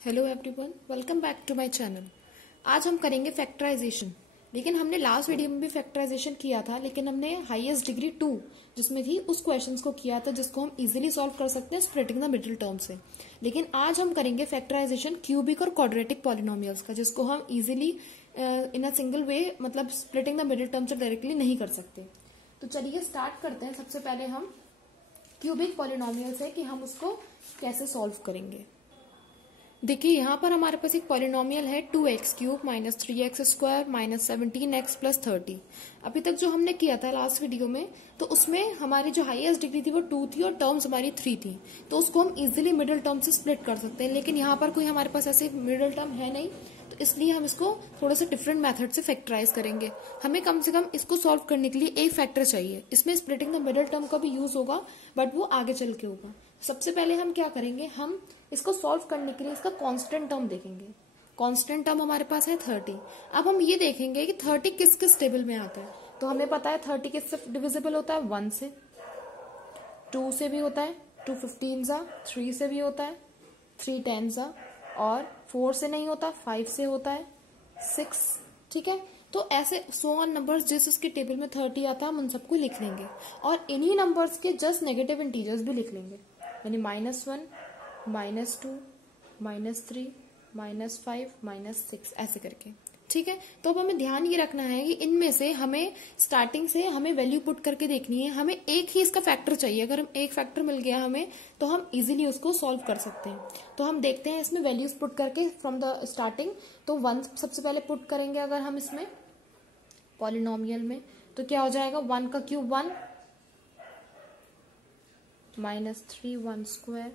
Hello everyone, welcome back to my channel. आज हम करेंगे फैक्टराइजेशन। लेकिन हमने लास्ट वीडियो में भी फैक्टराइजेशन किया था, लेकिन हमने हाईएस्ट डिग्री 2 जिसमें थी उस क्वेश्चंस को किया था जिसको हम इजीली सॉल्व कर सकते हैं स्प्लिटिंग द मिडिल टर्म से। लेकिन आज हम करेंगे फैक्टराइजेशन क्यूबिक और क्वाड्रेटिक पॉलिनोमियल्स का, जिसको हम easily in a single way मतलब स्प्लिटिंग द मिडिल टर्म से डायरेक्टली नहीं कर सकते। तो चलिए स्टार्ट करते हैं। सबसे पहले हम क्यूबिक पॉलिनोमियल्स है कि हम उसको कैसे सॉल्व करेंगे। देखिए यहाँ पर हमारे पास एक पॉलिनोमियल है 2x cube minus 3x square minus 17x plus 30। अभी तक जो हमने किया था लास्ट वीडियो में, तो उसमें हमारी जो हाईएस्ट डिग्री थी वो 2 थी और टर्म्स हमारी 3 थी, तो उसको हम इजीली मिडिल टर्म से स्प्लिट कर सकते हैं। लेकिन यहाँ पर कोई हमारे पास ऐसे मिडिल टर्म है नहीं, तो इसलिए हम इसको थोड़ा सा डिफरेंट मेथड से फैक्टराइज करेंगे। हमें कम से कम इसको सॉल्व करने के लिए एक फैक्टर चाहिए। इसमें स्प्लिटिंग द मिडिल टर्म का भी यूज होगा, बट वो आगे चल के होगा। सबसे पहले हम क्या करेंगे, हम इसको सॉल्व करने के लिए इसका कांस्टेंट टर्म देखेंगे। कांस्टेंट टर्म हमारे पास है 30। अब हम ये देखेंगे कि 30 किस किस टेबल में आता है। तो हमें पता है 30 किससे डिविजिबल होता है, 1 से, 2 से भी होता है, 2 15 जा, 3 से भी होता है, 3 10 जा, और 4 से नहीं होता, 5 से होता है, 6। ठीक है, तो ऐसे सो ऑन नंबर्स जिस उसके टेबल में 30 आता है हम उन सबको लिख लेंगे, और इन्हीं नंबर्स के जस्ट नेगेटिव इंटीजर्स भी लिख लेंगे, यानी -1, -2, -3, -5, -6 ऐसे करके। ठीक है, तो अब हमें ध्यान ये रखना है कि इनमें से हमें स्टार्टिंग से हमें वैल्यू पुट करके देखनी है। हमें एक ही इसका फैक्टर चाहिए। अगर हम एक फैक्टर मिल गया हमें, तो हम इजीली उसको सॉल्व कर सकते हैं। तो हम देखते हैं इसमें वैल्यूज पुट करके फ्रॉम द स्टार्टिंग। तो 1 सबसे पहले पुट करेंगे अगर हम इसमें पॉलिनोमियल में, तो क्या हो जाएगा, 1 का क्यूब 1, -3 1 स्क्वायर,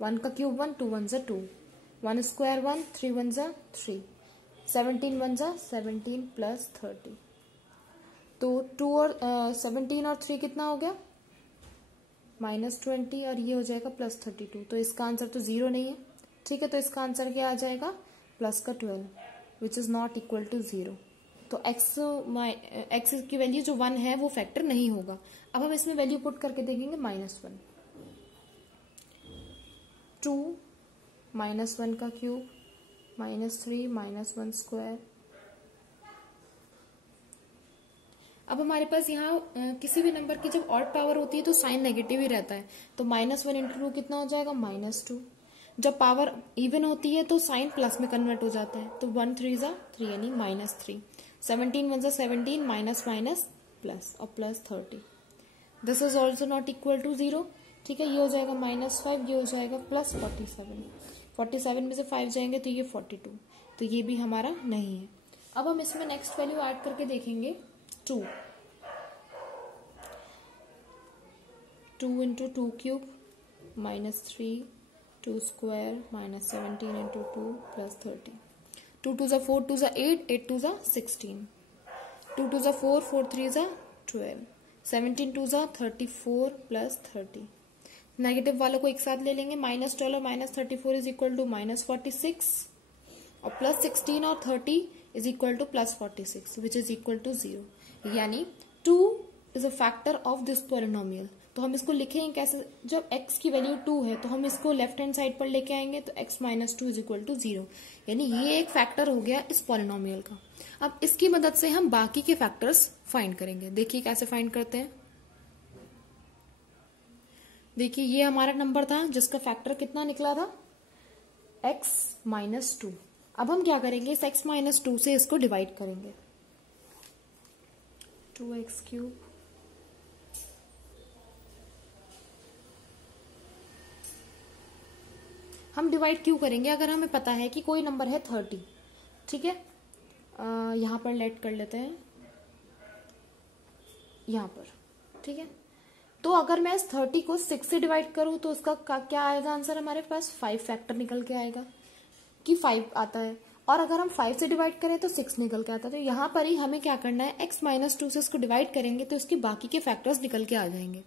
1 का क्यूब 1, 2 1 जा 2, 1 स्क्वायर 1, 3 1 जा 3, 17 1 जा 17 प्लस 30। तो 2 और 17 और 3 कितना हो गया, -20, और ये हो जाएगा +32। तो इसका आंसर तो 0 नहीं है। ठीक है, तो इसका आंसर क्या आ जाएगा, प्लस का 12, which is not equal to 0। तो x की वैल्यू जो 1 है वो फैक्टर नहीं होगा। अब हम इसमें वैल्यू पुट करके देखेंगे, -1, 2 -1 का क्यूब, -3 -1 स्क्वायर। अब हमारे पास यहाँ किसी भी नंबर की जब ऑड पावर होती है तो साइन नेगेटिव ही रहता है। तो -1 × 2 कितना हो जाएगा, -2। जब पावर इवन होती है तो साइन प्लस में कन्वर्ट हो जाता है। तो 1 3 जा 3 यानी -3, 17 1 जा 17, माइनस माइनस प्लस, और plus 30। This is also not equal to 0। ठीक है, ये हो जाएगा -5, ये हो जाएगा +47। 47 में से 5 जाएंगे तो ये 42, तो ये भी हमारा नहीं है। अब हम इसमें नेक्स्ट वैल्यू ऐड करके देखेंगे, 2 × 2 क्यूब, -3, 2 स्क्वायर, -17 × 2 प्लस 30। 2 2 जा 4, 2 जा 8, 8 2 जा 16, 2 2 जा 4, 4 3 जा 12, 17 2 जा 34 प्लस 30। नेगेटिव वालों को एक साथ ले लेंगे, -12 और -34 इज इक्वल टू -46, और +16 और 30 is equal to +46, which is equal to 0। यानी 2 is a factor of this polynomial. तो हम इसको लिखेंगे कैसे, जब x की वैल्यू 2 है तो हम इसको लेफ्ट हैंड साइड पर लेके आएंगे, तो x - 2 इज इक्वल टू 0। यानी ये एक फैक्टर हो गया इस पॉलिनोमियल का। अब इसकी मदद से हम बाकी के फैक्टर्स फाइंड करेंगे। देखिए कैसे फाइंड करते हैं। देखिए ये हमारा नंबर था जिसका फैक्टर कितना निकला था, x - 2। अब हम क्या करेंगे, इस x - 2 से इसको डिवाइड करेंगे, 2x क्यूब, हम डिवाइड क्यों करेंगे, अगर हमें पता है कि कोई नंबर है 30। ठीक है, यहां पर लेट कर लेते हैं, यहां पर। ठीक है, तो अगर मैं इस 30 को 6 से डिवाइड करूं तो उसका क्या आएगा आंसर, हमारे पास 5 फैक्टर निकल के आएगा कि 5 आता है। और अगर हम 5 से डिवाइड करें तो 6 निकल के आता है। तो यहाँ पर ही हमें क्या करना है, x - 2 से इसको डिवाइड करेंगे तो इसके बाकी के फैक्टर्स निकल के आ जाएंगे।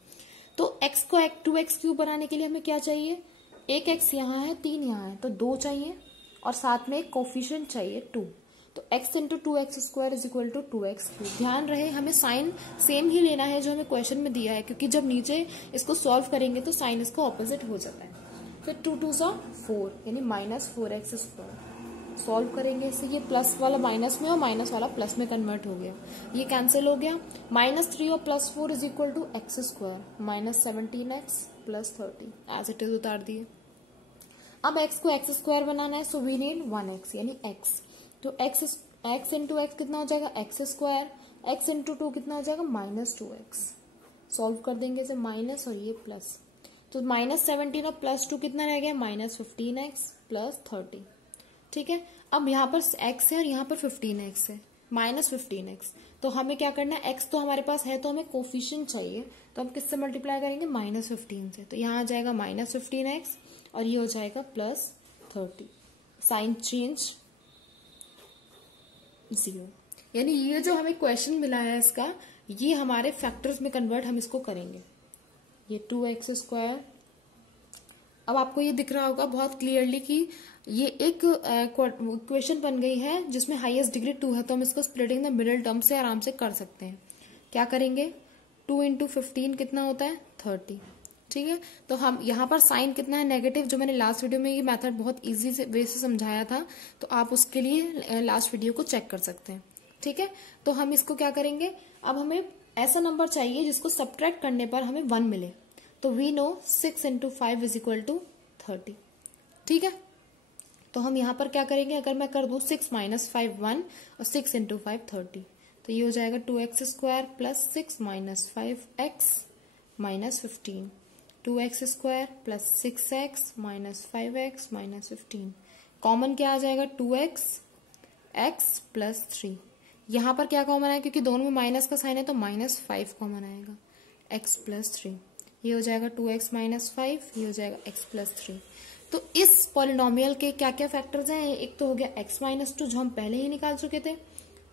तो x को 2x क्यूब बनाने के लिए हमें क्या चाहिए, एक x यहाँ है, 3 यहाँ है, तो 2 चाहिए, और साथ में एक कोफिशिएंट चाहिए 2। तो x × 2x square is equal to 2x cube. ध्यान रहे हमें साइन सेम ही लेना है जो हमें क्वेश्चन में दिया है, क्योंकि जब नीचे इसको सॉल्व करेंगे तो साइन इसका ऑपोजिट हो जाता है। फिर 2 2 सा 4 यानी -4x²। सॉल्व करेंगे इसे, ये प्लस वाला माइनस में और माइनस वाला प्लस में कन्वर्ट हो गया, ये कैंसिल हो गया। -3 और +4 is equal to x², -17x + 30 as it is उतार दिए। अब x को x² बनाना है, सो वी नीड 1x यानी x। तो x इंटू x कितना हो जाएगा x², x इंटू 2 कितना हो जाएगा -2x। सॉल्व कर देंगे इसे, माइनस और ये प्लस, तो -17 और +2 कितना रह गया -15x + 30। ठीक है, अब यहाँ पर x है और यहाँ पर 15x है, -15x। तो हमें क्या करना है, x तो हमारे पास है तो हमें कोफिशिएंट चाहिए, तो हम किससे मल्टीप्लाई करेंगे -15 से। तो यहाँ आ जाएगा -15x और ये हो जाएगा +30। साइन चेंज 0, यानी ये जो हमें क्वेश्चन मिला है इसका, ये हमारे फैक्टर्स में कन्वर्ट हम इसको करेंगे। ये 2x²। अब आपको ये दिख रहा होगा बहुत क्लियरली कि ये एक इक्वेशन बन गई है जिसमें हाईएस्ट डिग्री 2 है, तो हम इसको स्प्लिटिंग द मिडिल टर्म से आराम से कर सकते हैं। क्या करेंगे, 2 × 15 कितना होता है 30। ठीक है, तो हम यहाँ पर साइन कितना है नेगेटिव, जो मैंने लास्ट वीडियो में ये मेथड बहुत इजी से वे से समझाया था, तो आप उसके लिए लास्ट वीडियो को चेक कर सकते हैं। ठीक है, तो हम इसको क्या करेंगे, अब हमें ऐसा नंबर चाहिए जिसको सब्ट्रैक्ट करने पर हमें 1 मिले, तो we know 6 × 5 is equal to 30। ठीक है, तो हम यहाँ पर क्या करेंगे, अगर मैं कर दूं 6 - 5 1 और 6 × 5 30, तो ये हो जाएगा 2x² + 6 - 5x - 15, 2x² + 6x - 5x - 15। Common क्या आ जाएगा 2x x + 3। यहाँ पर क्या कॉमन है, क्योंकि दोनों में माइनस का साइन है तो -5 कॉमन आएगा, x + 3। ये हो जाएगा 2x - 5, ये हो जाएगा x + 3। तो इस पॉलिनोमियल के क्या क्या फैक्टर्स हैं, एक तो हो गया x - 2 जो हम पहले ही निकाल चुके थे,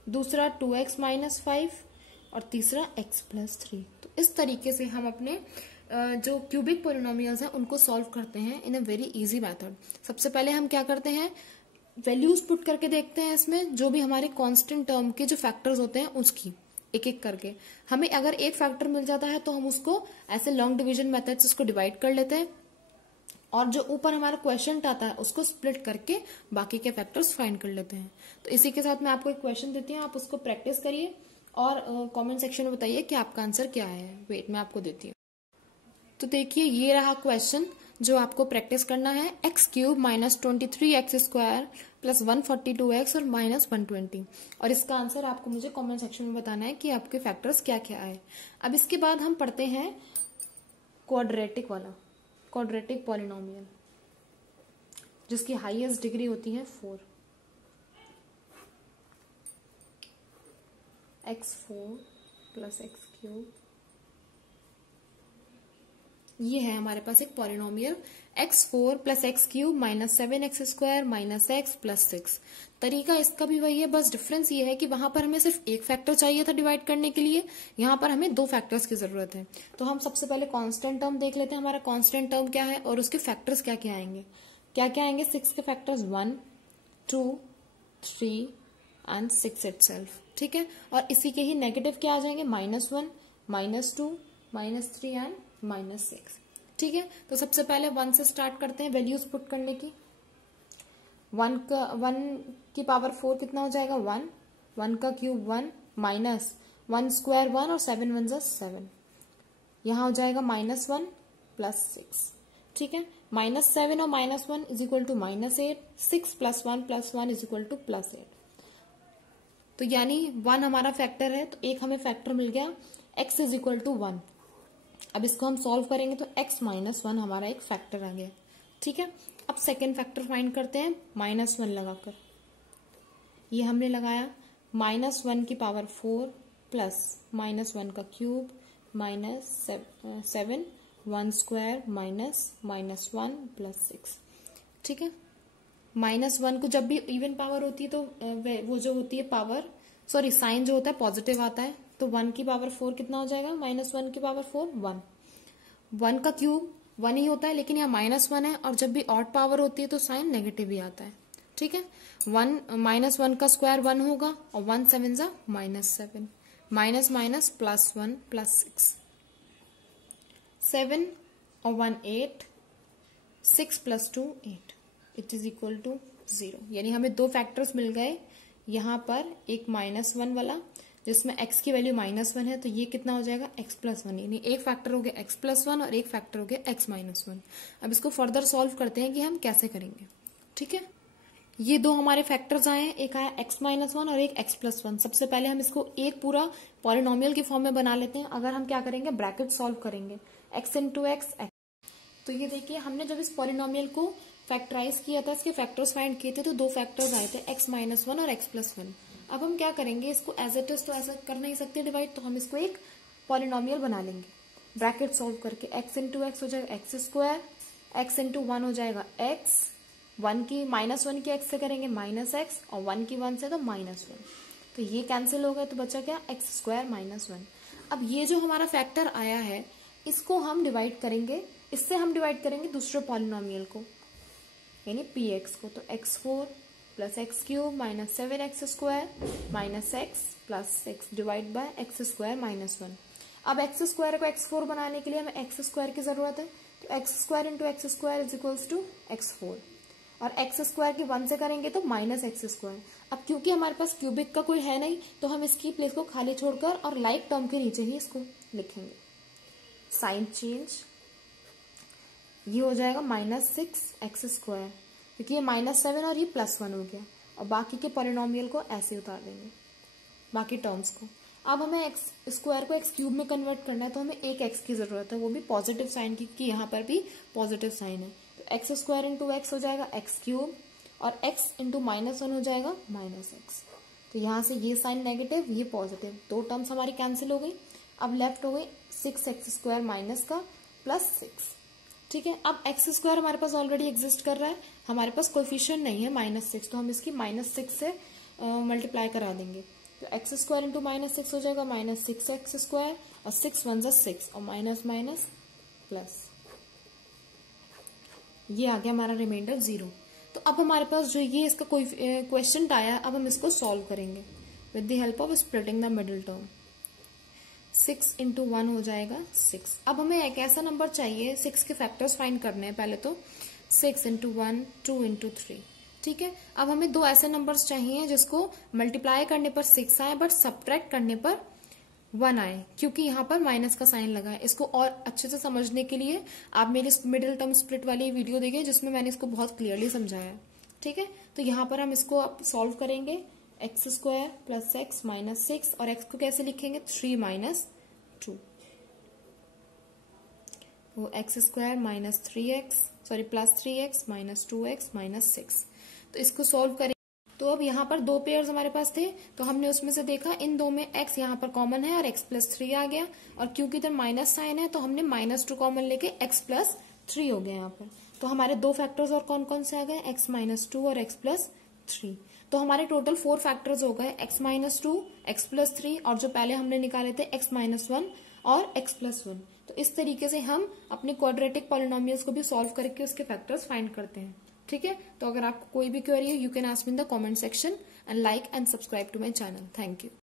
दूसरा 2x - 5 और तीसरा x + 3। तो इस तरीके से हम अपने जो क्यूबिक पॉलिनोमियल्स हैं उनको सॉल्व करते हैं इन अ वेरी इजी मेथड। सबसे पहले हम क्या करते हैं, वैल्यूज पुट करके देखते हैं इसमें, जो भी हमारे कांस्टेंट टर्म के जो फैक्टर्स होते हैं उसकी एक एक करके। हमें अगर एक फैक्टर मिल जाता है तो हम उसको ऐसे लॉन्ग डिवीजन मेथड से उसको डिवाइड कर लेते हैं, और जो ऊपर हमारा क्वेश्चन आता है उसको स्प्लिट करके बाकी के फैक्टर्स फाइंड कर लेते हैं। तो इसी के साथ मैं आपको एक क्वेश्चन देती हूँ, आप उसको प्रैक्टिस करिए और कमेंट सेक्शन में बताइए कि आपका आंसर क्या है। वेट मैं आपको देती हूँ। तो देखिए ये रहा क्वेश्चन जो आपको प्रैक्टिस करना है, x³ - 23x² + 142x और -120, और इसका आंसर आपको मुझे कमेंट सेक्शन में बताना है कि आपके फैक्टर्स क्या क्या आए। अब इसके बाद हम पढ़ते हैं क्वाड्रेटिक वाला, क्वाड्रेटिक पॉलिनोमियल जिसकी हाईएस्ट डिग्री होती है 4। x4 + x³ ये है हमारे पास एक polynomial x4 + x³ - 7x² - x + 6। तरीका इसका भी वही है, बस डिफरेंस ये है कि वहां पर हमें सिर्फ एक फैक्टर चाहिए था डिवाइड करने के लिए, यहाँ पर हमें 2 फैक्टर्स की जरूरत है। तो हम सबसे पहले कांस्टेंट टर्म देख लेते हैं, हमारा कांस्टेंट टर्म क्या है और उसके फैक्टर्स क्या क्या आएंगे। क्या क्या आएंगे, 6 के फैक्टर्स 1 2 3 एंड 6 इटसेल्फ। ठीक है, और इसी के ही नेगेटिव क्या आ जाएंगे, -1 -2 -3 एंड -6। ठीक है, तो सबसे पहले 1 से स्टार्ट करते हैं वैल्यूज पुट करने की। 1 की पावर 4 कितना हो जाएगा 1, 1 का क्यूब 1 माइनस 1² 1 और 7 1 जा 7, यहाँ हो जाएगा -1 + 6। ठीक है, -7 और -1 is equal to -8, 6 + 1 + 1 is equal to +8। तो यानी 1 हमारा फैक्टर है, तो एक हमें फैक्टर मिल गया, x इज इक्वल टू 1। अब इसको हम सॉल्व करेंगे तो x - 1 हमारा एक फैक्टर आ गया। ठीक है, अब सेकेंड फैक्टर फाइंड करते हैं -1 लगाकर। ये हमने लगाया, -1 की पावर 4 प्लस -1 का क्यूब -7 1² -1 + 6। ठीक है, -1 को जब भी इवन पावर होती है तो वो जो होती है पावर, सॉरी साइन जो होता है पॉजिटिव आता है, तो 1 की पावर 4 कितना हो जाएगा, -1 की पावर 4 1। 1 का क्यूब 1 ही होता है, लेकिन यहाँ -1 है, और जब भी ऑड पावर होती है तो साइन नेगेटिव ही आता है। ठीक है, -1 का स्क्वायर 1 होगा और 1 7 जा -7, माइनस माइनस +1 + 6, 7 और 1 8, 6 + 2 8 इट इज इक्वल टू 0। यानी हमें दो फैक्टर्स मिल गए, यहाँ पर एक -1 वाला जिसमें x की वैल्यू -1 है, तो ये कितना हो जाएगा x + 1। यानी एक फैक्टर हो गया x + 1 और एक फैक्टर हो गया x - 1। अब इसको फर्दर सॉल्व करते हैं कि हम कैसे करेंगे। ठीक है, ये दो हमारे फैक्टर्स आए हैं, एक आया x - 1 और एक x + 1। सबसे पहले हम इसको एक पूरा पॉलिनोमियल की फॉर्म में बना लेते हैं। अगर हम क्या करेंगे, ब्रैकेट सॉल्व करेंगे, x × x। तो ये देखिए, हमने जब इस पॉलिनोमियल को फैक्टराइज किया था, इसके फैक्टर्स फाइंड किए थे, तो दो फैक्टर्स आए थे x - 1 और x + 1। अब हम क्या करेंगे, इसको एज इट इज तो ऐसा कर नहीं सकते डिवाइड, तो हम इसको एक पॉलिनोमियल बना लेंगे ब्रैकेट सॉल्व करके। x × x हो जाएगा x², x × 1 हो जाएगा x, 1 की -1 की x से करेंगे -x, और 1 की 1 से तो -1। तो ये कैंसिल हो गया, तो बचा क्या, x² - 1। अब ये जो हमारा फैक्टर आया है, इसको हम डिवाइड करेंगे, इससे हम डिवाइड करेंगे दूसरे पॉलिनोमियल को, यानी px को। तो x4 + x³ - 7x² - x + 6 divide by x² - 1। अब x² को x4 बनाने के लिए हमें x² की जरूरत है, तो x² × x² = x4, और x² की 1 से करेंगे तो -x²। अब क्योंकि हमारे पास क्यूबिक का कोई है नहीं, तो हम इसकी प्लेस को खाली छोड़कर और लाइक टर्म के नीचे ही इसको लिखेंगे। साइन चेंज, ये हो जाएगा -6x², क्योंकि ये -7 और ये +1 हो गया, और बाकी के पॉलिनोमियल को ऐसे उतार देंगे, बाकी टर्म्स को। अब हमें x² को x³ में कन्वर्ट करना है, तो हमें एक x की जरूरत है, वो भी पॉजिटिव साइन की, क्योंकि यहाँ पर भी पॉजिटिव साइन है। तो x² × x हो जाएगा x³, और x × -1 हो जाएगा -x। तो यहाँ से ये साइन नेगेटिव, ये पॉजिटिव, दो टर्म्स हमारी कैंसिल हो गई। अब लेफ्ट हो गई 6x² माइनस का +6। ठीक है, अब x² हमारे पास ऑलरेडी एग्जिस्ट कर रहा है, हमारे पास कोएफिशिएंट नहीं है -6, तो हम इसकी -6 से मल्टीप्लाई करा देंगे। तो x² × -6 हो जाएगा -6x², और 6 1 = 6, और माइनस माइनस प्लस, ये आ गया हमारा रिमाइंडर 0। तो अब हमारे पास जो ये इसका कोई क्वेश्चन आया, अब हम इसको सॉल्व करेंगे with the help of splitting the middle term. 6 × 1 हो जाएगा 6। अब हमें एक ऐसा नंबर चाहिए, 6 के फैक्टर्स फाइंड करने हैं पहले तो। 6 × 1, 2 × 3। ठीक है, अब हमें दो ऐसे नंबर्स चाहिए जिसको मल्टीप्लाई करने पर 6 आए, बट सब्ट्रैक्ट करने पर 1 आए, क्योंकि यहाँ पर माइनस का साइन लगा है। इसको और अच्छे से समझने के लिए आप मेरी मिडिल टर्म स्प्लिट वाली वीडियो देखिए, जिसमें मैंने इसको बहुत क्लियरली समझाया है। ठीक है, तो यहाँ पर हम इसको अब सॉल्व करेंगे, x² + x - 6, और x को कैसे लिखेंगे, 3 - 2, वो x² - 3x +3x - 2x - 6। तो इसको सॉल्व करें। तो अब यहाँ पर दो पेयर्स हमारे पास थे, तो हमने उसमें से देखा इन दो में x यहाँ पर कॉमन है और x + 3 आ गया, और क्योंकि इधर माइनस साइन है तो हमने -2 कॉमन लेके x + 3 हो गया यहाँ पर। तो हमारे दो फैक्टर्स और कौन कौन से आ गए, x - 2 और x + 3। तो हमारे टोटल 4 फैक्टर्स हो गए, x - 2, x + 3, और जो पहले हमने निकाले थे x - 1 और x + 1। तो इस तरीके से हम अपने क्वाड्रेटिक पॉलिनोमियल्स को भी सॉल्व करके उसके फैक्टर्स फाइंड करते हैं। ठीक है, तो अगर आपको कोई भी क्वेरी है, you can ask me in the comment section, and like and subscribe to my channel. Thank you.